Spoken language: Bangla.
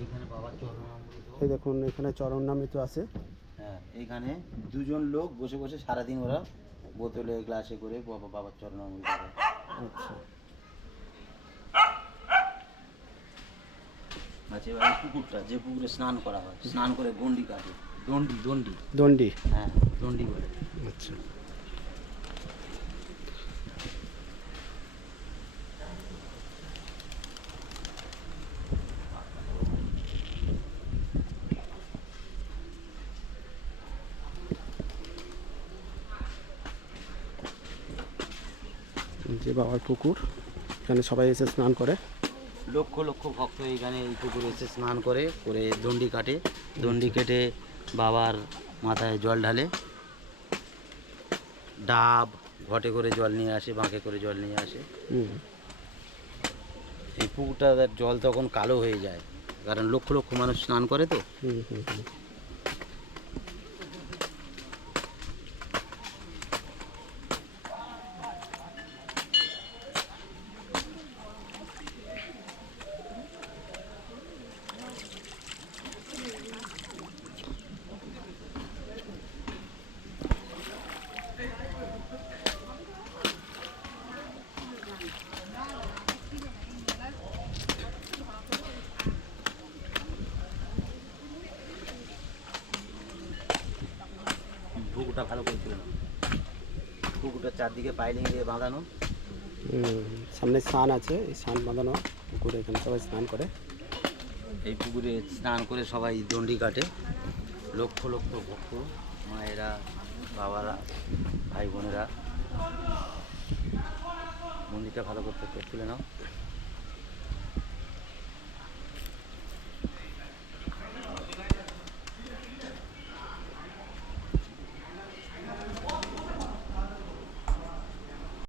এইখানে বাবার চরণামৃত। এই দেখুন এখানে চরণামৃত আছে। হ্যাঁ, এইখানে দুজন লোক বসে বসে সারাদিন ওরা বোতলে গ্লাসে করে বাবার চরণামৃত খায়। আচ্ছা, আচ্ছা, এবার এই পুকুরটা, যে পুকুরে স্নান করা হয়, স্নান করে গন্ডি কাটে, দণ্ডি দণ্ডি দণ্ডি। হ্যাঁ, দণ্ডি বলে। আচ্ছা, যে বাবার পুকুর, এখানে সবাই এসে স্নান করে। লক্ষ লক্ষ ভক্ত এইখানে এই পুকুরে এসে স্নান করে করে দণ্ডি কাটে, দণ্ডি কেটে বাবার মাথায় জল ঢালে, ডাব ঘটে করে জল নিয়ে আসে, বাঁকে করে জল নিয়ে আসে। এই পুকুরটার জল তখন কালো হয়ে যায়, কারণ লক্ষ লক্ষ মানুষ স্নান করে তো। হুম হুম হুম। পুকুরটা ভালো করেছিল না, পুকুরটার চারদিকে পাইলিং দিয়ে বাঁধানো। সামনে স্নান আছে, এই স্নান বাঁধানো পুকুরে, এখানে সবাই স্নান করে। এই পুকুরে স্নান করে সবাই দণ্ডি কাটে, লক্ষ লক্ষ ভক্ত, মায়েরা, বাবারা, ভাই বোনেরা। মন্দিরটা ভালো করতে তুলে নাও।